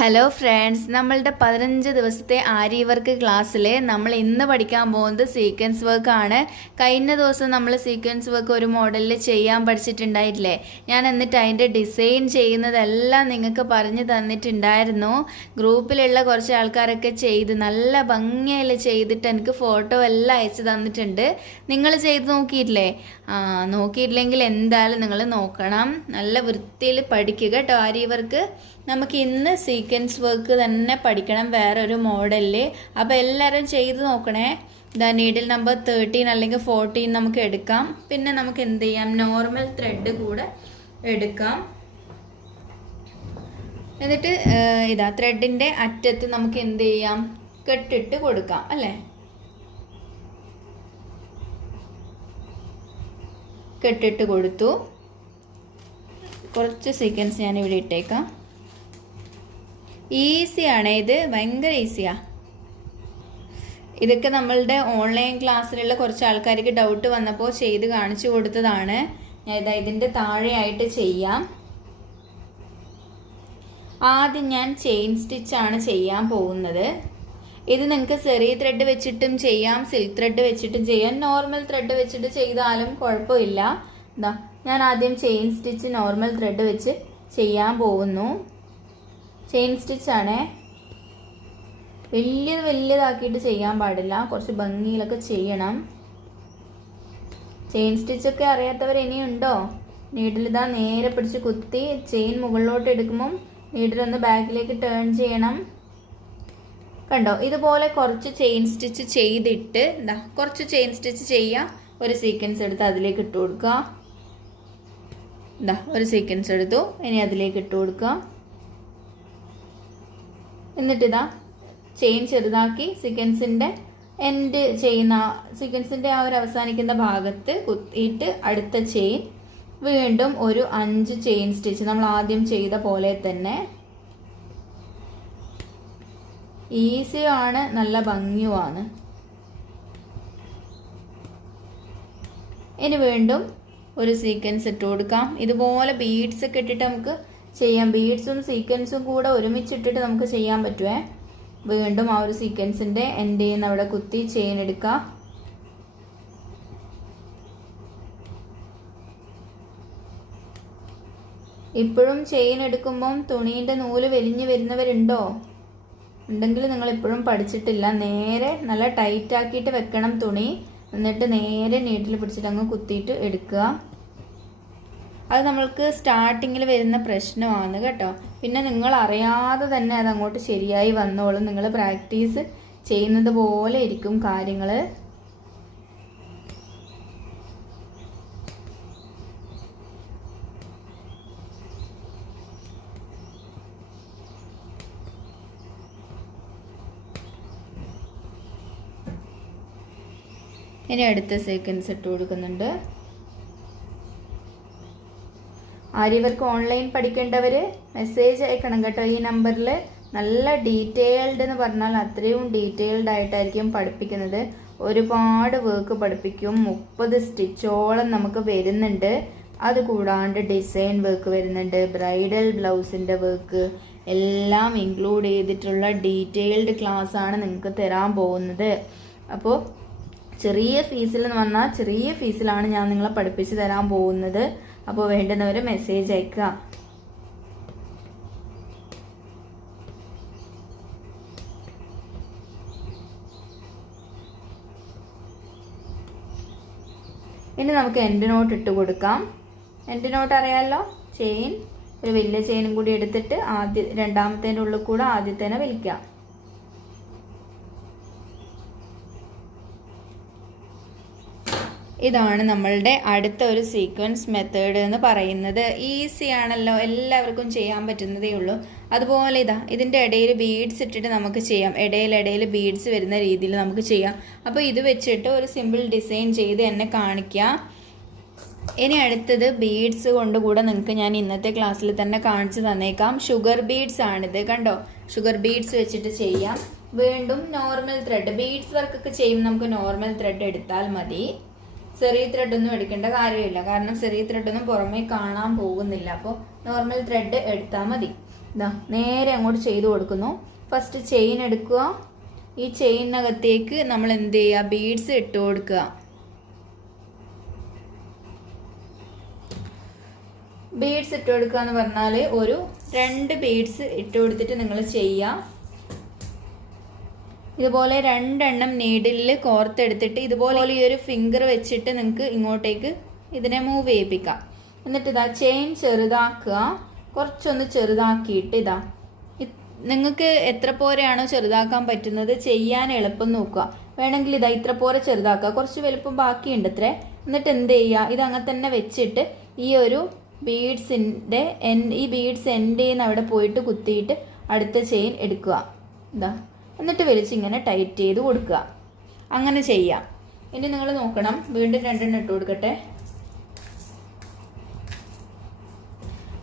Hello friends നമ്മളുടെ പതിനഞ്ച് ദിവസത്തെ ആരി വർക്ക് ക്ലാസ്സിൽ നമ്മൾ ഇന്ന് പഠിക്കാൻ പോകുന്നത് സീക്വൻസ് വർക്ക് ആണ്. കഴിഞ്ഞ ദിവസം നമ്മൾ സീക്വൻസ് വർക്ക് ഒരു മോഡലിൽ ചെയ്യാൻ പഠിച്ചിട്ടുണ്ടായിട്ടില്ലേ? ഞാൻ എന്നിട്ട് അതിന്റെ ഡിസൈൻ ചെയ്യുന്നതെല്ലാം നിങ്ങൾക്ക് പറഞ്ഞു തന്നിട്ടുണ്ടായിരുന്നു. ഗ്രൂപ്പിലുള്ള കുറച്ച് ആൾക്കാരൊക്കെ ചെയ്ത് നല്ല ഭംഗിയിൽ ചെയ്തിട്ട് എനിക്ക് ഫോട്ടോ എല്ലാം അയച്ചു തന്നിട്ടുണ്ട്. നിങ്ങൾ ചെയ്ത് നോക്കിയിട്ടില്ലേ? നോക്കിയിട്ടില്ലെങ്കിൽ എന്തായാലും നിങ്ങൾ നോക്കണം. നല്ല വൃത്തിയിൽ പഠിക്കുക കേട്ടോ ആരി വർക്ക് നമുക്ക് ഇന്ന് സീക്വൻസ് വർക്ക് തന്നെ പഠിക്കണം വേറൊരു മോഡലിൽ അപ്പോൾ എല്ലാവരും ചെയ്ത് നോക്കണേ. ദ നീഡിൽ നമ്പർ തേർട്ടീൻ അല്ലെങ്കിൽ ഫോർട്ടീൻ നമുക്ക് എടുക്കാം. പിന്നെ നമുക്ക് എന്ത് ചെയ്യാം? നോർമൽ ത്രെഡ് കൂടെ എടുക്കാം. എന്നിട്ട് ഇതാ ത്രെഡിന്റെ അറ്റത്ത് നമുക്ക് എന്ത് ചെയ്യാം? കെട്ടിട്ട് കൊടുക്കാം അല്ലേ? കെട്ടിട്ട് കൊടുത്തു. കുറച്ച് സീക്വൻസ് ഞാൻ ഇവിടെ ഇട്ടേക്കാം. ഈസിയാണ് ഇത് ഭയങ്കര ഈസിയാ ഇതൊക്കെ നമ്മളുടെ ഓൺലൈൻ ക്ലാസ്സിലുള്ള കുറച്ച് ആൾക്കാർക്ക് ഡൗട്ട് വന്നപ്പോൾ ചെയ്ത് കാണിച്ചു കൊടുത്തതാണ്. ഞാൻ ഇതാ ഇതിന്റെ താഴെയായിട്ട് ചെയ്യാം. ആദ്യം ഞാൻ ചെയിൻ സ്റ്റിച്ചാണ് ചെയ്യാൻ പോകുന്നത്. ഇത് നിങ്ങൾക്ക് ചെറിയ ത്രെഡ് വെച്ചിട്ടും ചെയ്യാം സിൽക്ക് ത്രെഡ് വെച്ചിട്ടും ചെയ്യാം. നോർമൽ ത്രെഡ് വെച്ചിട്ട് ചെയ്താലും കുഴപ്പമില്ല. എന്താ ഞാൻ ആദ്യം ചെയിൻ സ്റ്റിച്ച് നോർമൽ ത്രെഡ് വെച്ച് ചെയ്യാൻ പോകുന്നു. ചെയിൻ സ്റ്റിച്ചാണേ. വലിയത് വലിയതാക്കിയിട്ട് ചെയ്യാൻ പാടില്ല. കുറച്ച് ഭംഗിയിലൊക്കെ ചെയ്യണം. ചെയിൻ സ്റ്റിച്ചൊക്കെ അറിയാത്തവർ ഇനിയുണ്ടോ? നീഡിലിതാ നേരെ പിടിച്ച് കുത്തി ചെയിൻ മുകളിലോട്ട് എടുക്കുമ്പം നീഡിലൊന്ന് ബാക്കിലേക്ക് ടേൺ ചെയ്യണം. കണ്ടോ? ഇതുപോലെ കുറച്ച് ചെയിൻ സ്റ്റിച്ച് ചെയ്തിട്ട് എന്താ കുറച്ച് ചെയിൻ സ്റ്റിച്ച് ചെയ്യുക ഒരു സീക്വൻസ് എടുത്ത് അതിലേക്ക് ഇട്ട് കൊടുക്കുക എന്താ ഒരു സീക്വൻസ് എടുത്തു. ഇനി അതിലേക്ക് ഇട്ട് കൊടുക്കുക എന്നിട്ടിതാ ചെയിൻ ചെറുതാക്കി സീക്വൻസിന്റെ എൻഡ് ചെയ്യുന്ന സീക്വൻസിന്റെ ആ ഒരു അവസാനിക്കുന്ന ഭാഗത്ത് കുത്തിയിട്ട് അടുത്ത ചെയിൻ വീണ്ടും ഒരു അഞ്ച് ചെയിൻ സ്റ്റിച്ച് നമ്മൾ ആദ്യം ചെയ്ത പോലെ തന്നെ ഈസിയാണ് നല്ല ഭംഗിയുമാണ്. ഇനി വീണ്ടും ഒരു സീക്വൻസ് ഇട്ട് കൊടുക്കാം. ഇതുപോലെ ബീഡ്സ് ഒക്കെ ഇട്ടിട്ട് നമുക്ക് ചെയ്യാം. ബീഡ്സും സീക്വൻസും കൂടെ ഒരുമിച്ചിട്ടിട്ട് നമുക്ക് ചെയ്യാൻ പറ്റുമേ വീണ്ടും ആ ഒരു സീക്വൻസിന്റെ എൻഡ് ചെയ്യുന്ന അവിടെ കുത്തി ചെയിൻ എടുക്കാം. ഇപ്പോഴും ചെയിൻ എടുക്കുമ്പം തുണീന്റെ നൂൽ വലിഞ്ഞു വരുന്നവരുണ്ടോ? ഉണ്ടെങ്കിൽ നിങ്ങൾ ഇപ്പോഴും പഠിച്ചിട്ടില്ല. നേരെ നല്ല ടൈറ്റ് ആക്കിയിട്ട് വെക്കണം തുണി. എന്നിട്ട് നേരെ നീട്ടിൽ പിടിച്ചിട്ട് അങ്ങ് കുത്തിയിട്ട് എടുക്കുക. അത് നമ്മൾക്ക് സ്റ്റാർട്ടിങ്ങിൽ വരുന്ന പ്രശ്നമാണ് കേട്ടോ. പിന്നെ നിങ്ങൾ അറിയാതെ തന്നെ അത് അങ്ങോട്ട് ശരിയായി വന്നോളും. നിങ്ങൾ പ്രാക്ടീസ് ചെയ്യുന്നത് പോലെ ഇരിക്കും കാര്യങ്ങൾ ഇനി അടുത്ത സീക്വൻസ് ഇട്ട് കൊടുക്കുന്നുണ്ട്. ആര്യവർക്ക് ഓൺലൈൻ പഠിക്കേണ്ടവർ മെസ്സേജ് അയക്കണം കേട്ടോ. ഈ നമ്പറിൽ നല്ല ഡീറ്റെയിൽഡ് എന്ന് പറഞ്ഞാൽ അത്രയും ഡീറ്റെയിൽഡ് ആയിട്ടായിരിക്കും പഠിപ്പിക്കുന്നത്. ഒരുപാട് വർക്ക് പഠിപ്പിക്കും. മുപ്പത് സ്റ്റിച്ചോളം നമുക്ക് വരുന്നുണ്ട്. അത് കൂടാണ്ട് ഡിസൈൻ വർക്ക് വരുന്നുണ്ട്. ബ്രൈഡൽ ബ്ലൗസിന്റെ വർക്ക് എല്ലാം ഇൻക്ലൂഡ് ചെയ്തിട്ടുള്ള ഡീറ്റെയിൽഡ് ക്ലാസ് ആണ് നിങ്ങൾക്ക് തരാൻ പോകുന്നത്. അപ്പോൾ ചെറിയ ഫീസിൽ എന്ന് പറഞ്ഞാൽ ചെറിയ ഫീസിലാണ് ഞാൻ നിങ്ങളെ പഠിപ്പിച്ച് തരാൻ പോകുന്നത്. അപ്പോൾ വേണ്ടുന്നവർ മെസ്സേജ് അയക്കുക. ഇനി നമുക്ക് എൻഡ് നോട്ട് ഇട്ട് കൊടുക്കാം. എൻഡ് നോട്ട് അറിയാമല്ലോ ചെയിൻ ഒരു വലിയ ചെയിനും കൂടി എടുത്തിട്ട് ആദ്യ രണ്ടാമത്തേന്റെ ഉള്ളിൽ കൂടെ ആദ്യത്തേനെ വലിക്കാം ഇതാണ് നമ്മളുടെ അടുത്ത ഒരു സീക്വൻസ് മെത്തേഡ് എന്ന് പറയുന്നത്. ഈസി ആണല്ലോ എല്ലാവർക്കും ചെയ്യാൻ പറ്റുന്നതേ ഉള്ളൂ. അതുപോലെ ഇതാ ഇതിന്റെ ഇടയിൽ ബീഡ്സ് ഇട്ടിട്ട് നമുക്ക് ചെയ്യാം. ഇടയിൽ ബീഡ്സ് വരുന്ന രീതിയിൽ നമുക്ക് ചെയ്യാം. അപ്പോൾ ഇത് വെച്ചിട്ട് ഒരു സിമ്പിൾ ഡിസൈൻ ചെയ്ത് എന്നെ കാണിക്കാം. ഇനി അടുത്തത് ബീഡ്സ് കൊണ്ട് കൂടെ നിങ്ങൾക്ക് ഞാൻ ഇന്നത്തെ ക്ലാസ്സിൽ തന്നെ കാണിച്ചു തന്നേക്കാം. ഷുഗർ ബീഡ്സ് ആണിത് കണ്ടോ? ഷുഗർ ബീഡ്സ് വെച്ചിട്ട് ചെയ്യാം. വീണ്ടും നോർമൽ ത്രെഡ് ബീഡ്സ് വർക്കൊക്കെ ചെയ്യുമ്പോൾ നമുക്ക് നോർമൽ ത്രെഡ് എടുത്താൽ മതി. ചെറിയ ത്രെഡ് ഒന്നും എടുക്കേണ്ട കാര്യമില്ല. കാരണം ചെറിയ ത്രെഡ് ഒന്നും പുറമേ കാണാൻ പോകുന്നില്ല. അപ്പോൾ നോർമൽ ത്രെഡ് എടുത്താൽ മതി. ഇതാ നേരെ അങ്ങോട്ട് ചെയ്തു കൊടുക്കുന്നു. ഫസ്റ്റ് ചെയിൻ എടുക്കുക. ഈ ചെയിനകത്തേക്ക് നമ്മൾ എന്ത് ചെയ്യുക? ബീഡ്സ് ഇട്ട് കൊടുക്കുക. ബീഡ്സ് ഇട്ട് കൊടുക്കുക എന്ന് പറഞ്ഞാൽ ഒരു രണ്ട് ബീഡ്സ് ഇട്ട് കൊടുത്തിട്ട് നിങ്ങൾ ചെയ്യുക ഇതുപോലെ രണ്ടെണ്ണം നീഡിലിൽ കോർത്തെടുത്തിട്ട് ഇതുപോലെ ഈ ഒരു ഫിംഗർ വെച്ചിട്ട് നിങ്ങൾക്ക് ഇങ്ങോട്ടേക്ക് ഇതിനെ മൂവ് ചെയ്യിപ്പിക്കാം. എന്നിട്ട് ഇതാ ചെയിൻ ചെറുതാക്കുക. കുറച്ചൊന്ന് ചെറുതാക്കിയിട്ട് ഇതാ. നിങ്ങൾക്ക് എത്ര പോരെയാണോ ചെറുതാക്കാൻ പറ്റുന്നത് ചെയ്യാൻ എളുപ്പം നോക്കുക. വേണമെങ്കിൽ ഇതാ ഇത്ര പോരെ ചെറുതാക്കുക. കുറച്ച് വലുപ്പം ബാക്കിയുണ്ട് ഇത്രേ എന്നിട്ട് എന്ത് ചെയ്യുക? ഇത് അങ്ങനെ തന്നെ വെച്ചിട്ട് ഈ ഒരു ബീഡ്സിന്റെ എൻ ഈ ബീഡ്സ് എൻഡ് ചെയ്യുന്ന അവിടെ പോയിട്ട് കുത്തിയിട്ട് അടുത്ത ചെയിൻ എടുക്കുക. ഇതാ. എന്നിട്ട് വലിച്ച് ഇങ്ങനെ ടൈറ്റ് ചെയ്ത് കൊടുക്കുക. അങ്ങനെ ചെയ്യാം. ഇനി നിങ്ങൾ നോക്കണം. വീണ്ടും രണ്ടെണ്ണം ഇട്ട് കൊടുക്കട്ടെ.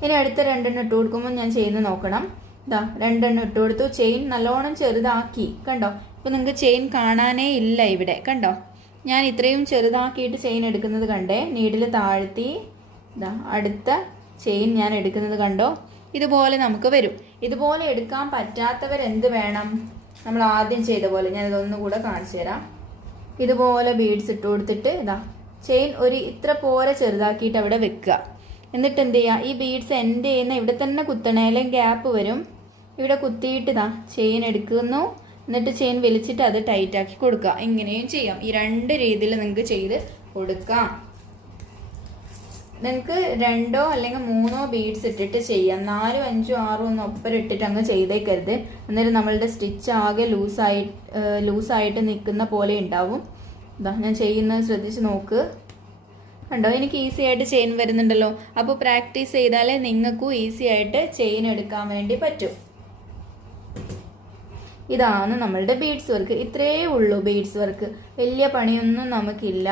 ഇനി അടുത്ത രണ്ടെണ്ണം ഇട്ട് കൊടുക്കുമ്പോൾ ഞാൻ ചെയ്യുന്നത് നോക്കണം. ഇതാ രണ്ടെണ്ണം ഇട്ട് കൊടുത്തു. ചെയിൻ നല്ലോണം ചെറുതാക്കി. കണ്ടോ? ഇപ്പം നിങ്ങൾക്ക് ചെയിൻ കാണാനേ ഇല്ല ഇവിടെ. കണ്ടോ? ഞാൻ ഇത്രയും ചെറുതാക്കിയിട്ട് ചെയിൻ എടുക്കുന്നത് കണ്ടേ. നീഡിൽ താഴ്ത്തി. ഇതാ അടുത്ത ചെയിൻ ഞാൻ എടുക്കുന്നത് കണ്ടോ? ഇതുപോലെ നമുക്ക് വരും. ഇതുപോലെ എടുക്കാൻ പറ്റാത്തവരെന്ത് വേണം? നമ്മൾ ആദ്യം ചെയ്ത പോലെ ഞാൻ ഇതൊന്നും കൂടെ കാണിച്ചു തരാം. ഇതുപോലെ ബീഡ്സ് ഇട്ട് കൊടുത്തിട്ട് ഇതാ ചെയിൻ ഒരു ഇത്ര പോലെ ചെറുതാക്കിയിട്ട് അവിടെ വെക്കുക. എന്നിട്ട് എന്ത് ചെയ്യുക ഈ ബീഡ്സ് എൻഡ് ചെയ്യുന്ന ഇവിടെ തന്നെ കുത്തണേലും ഗ്യാപ്പ് വരും. ഇവിടെ കുത്തിയിട്ട് ഇതാ ചെയിൻ എടുക്കുന്നു. എന്നിട്ട് ചെയിൻ വലിച്ചിട്ട് അത് ടൈറ്റാക്കി കൊടുക്കുക. ഇങ്ങനെയും ചെയ്യാം. ഈ രണ്ട് രീതിയിൽ നിങ്ങൾക്ക് ചെയ്ത് കൊടുക്കാം. നിങ്ങൾക്ക് രണ്ടോ അല്ലെങ്കിൽ മൂന്നോ ബീഡ്സ് ഇട്ടിട്ട് ചെയ്യാം. നാലും അഞ്ചോ ആറോ ഒന്നും ഒപ്പം ഇട്ടിട്ട് അങ്ങ് ചെയ്തേക്കരുത്. അന്നേരം നമ്മളുടെ സ്റ്റിച്ച് ആകെ ലൂസായി ലൂസായിട്ട് നിൽക്കുന്ന പോലെ ഉണ്ടാവും. ഇതാ ഞാൻ ചെയ്യുന്നത് ശ്രദ്ധിച്ച് നോക്ക്. കണ്ടോ? എനിക്ക് ഈസി ആയിട്ട് ചെയിൻ വരുന്നുണ്ടല്ലോ. അപ്പോൾ പ്രാക്ടീസ് ചെയ്താലേ നിങ്ങൾക്കും ഈസി ആയിട്ട് ചെയിൻ എടുക്കാൻ വേണ്ടി പറ്റും. ഇതാണ് നമ്മളുടെ ബീഡ്സ് വർക്ക് ഇത്രയേ ഉള്ളൂ ബീഡ്സ് വർക്ക് വലിയ പണിയൊന്നും നമുക്കില്ല.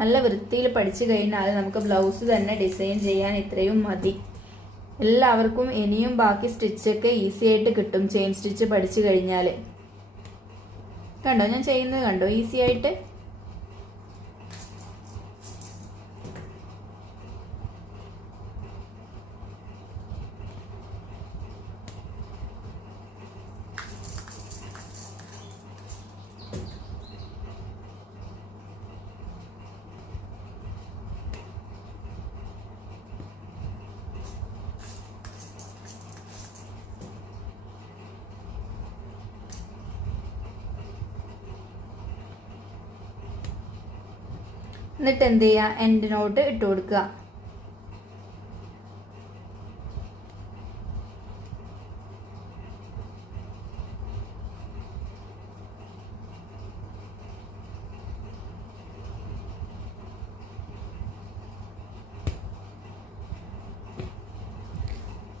നല്ല വൃത്തിയിൽ പഠിച്ചു കഴിഞ്ഞാൽ നമുക്ക് ബ്ലൗസ് തന്നെ ഡിസൈൻ ചെയ്യാൻ ഇത്രയും മതി. എല്ലാവർക്കും ഇനിയും ബാക്കി സ്റ്റിച്ചൊക്കെ ഈസി ആയിട്ട് കിട്ടും ചെയിൻ സ്റ്റിച്ച് പഠിച്ചു കഴിഞ്ഞാൽ കണ്ടോ? ഞാൻ ചെയ്യുന്നത് കണ്ടോ? ഈസി ആയിട്ട്? എന്നിട്ട് എന്ത് ചെയ്യുക എൻഡ് നോട്ട് ഇട്ട് കൊടുക്കുക.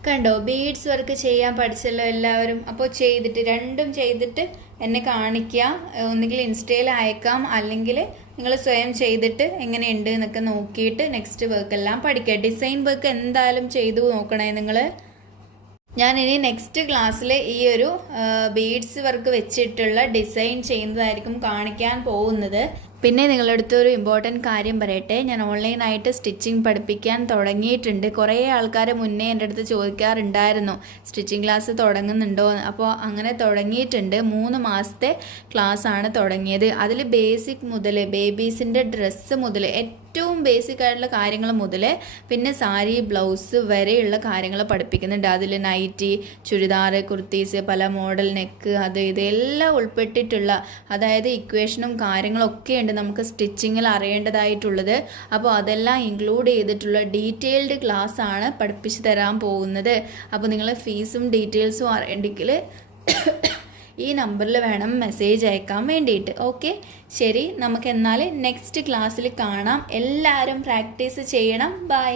കണ്ടോ? ബീഡ്സ് വർക്ക് ചെയ്യാൻ പഠിച്ചല്ലോ എല്ലാവരും. അപ്പോൾ ചെയ്തിട്ട് രണ്ടും ചെയ്തിട്ട് എന്നെ കാണിക്കുക ഒന്നുകിൽ ഇൻസ്റ്റയിൽ അയക്കാം. അല്ലെങ്കിൽ നിങ്ങൾ സ്വയം ചെയ്തിട്ട് എങ്ങനെയുണ്ട് എന്നൊക്കെ നോക്കിയിട്ട് നെക്സ്റ്റ് വർക്ക് എല്ലാം പഠിക്കുക. ഡിസൈൻ വർക്ക് എന്തായാലും ചെയ്തു നോക്കണേ നിങ്ങൾ. ഞാൻ ഇനി നെക്സ്റ്റ് ക്ലാസ്സിൽ ഈ ഒരു ബീഡ്സ് വർക്ക് വെച്ചിട്ടുള്ള ഡിസൈൻ ചെയ്യുന്നതായിരിക്കും കാണിക്കാൻ പോകുന്നത്. പിന്നെ നിങ്ങളുടെ അടുത്ത് ഒരു ഇമ്പോർട്ടന്റ് കാര്യം പറയട്ടെ. ഞാൻ ഓൺലൈനായിട്ട് സ്റ്റിച്ചിങ് പഠിപ്പിക്കാൻ തുടങ്ങിയിട്ടുണ്ട്. കുറേ ആൾക്കാർ മുന്നേ എന്റെ അടുത്ത് ചോദിക്കാറുണ്ടായിരുന്നു സ്റ്റിച്ചിങ് ക്ലാസ് തുടങ്ങുന്നുണ്ടോ? അപ്പോൾ അങ്ങനെ തുടങ്ങിയിട്ടുണ്ട്. മൂന്ന് മാസത്തെ ക്ലാസ്സാണ് തുടങ്ങിയത്. അതിൽ ബേസിക് മുതൽ ബേബീസിന്റെ ഡ്രസ്സ് മുതൽ ബേസിക് ആയിട്ടുള്ള കാര്യങ്ങൾ മുതൽ പിന്നെ സാരി ബ്ലൗസ് വരെയുള്ള കാര്യങ്ങൾ പഠിപ്പിക്കുന്നുണ്ട്. അതിൽ നൈറ്റി ചുരിദാർ കുർത്തീസ് പല മോഡൽ നെക്ക് അത് ഇതെല്ലാം ഉൾപ്പെട്ടിട്ടുള്ള അതായത് ഇക്വേഷനും കാര്യങ്ങളൊക്കെ ഉണ്ട് നമുക്ക് സ്റ്റിച്ചിങ്ങിൽ അറിയേണ്ടതായിട്ടുള്ളത്. അപ്പോൾ അതെല്ലാം ഇൻക്ലൂഡ് ചെയ്തിട്ടുള്ള ഡീറ്റെയിൽഡ് ക്ലാസ് ആണ് പഠിപ്പിച്ചു തരാൻ പോകുന്നത്. അപ്പോൾ നിങ്ങൾ ഫീസും ഡീറ്റെയിൽസും അറിയണ്ടെങ്കിൽ ഈ നമ്പറിൽ വേണം മെസ്സേജ് അയക്കാൻ വേണ്ടിയിട്ട്. ഓക്കെ ശരി നമുക്ക് എന്നാൽ നെക്സ്റ്റ് ക്ലാസ്സിൽ കാണാം. എല്ലാവരും പ്രാക്ടീസ് ചെയ്യണം. ബൈ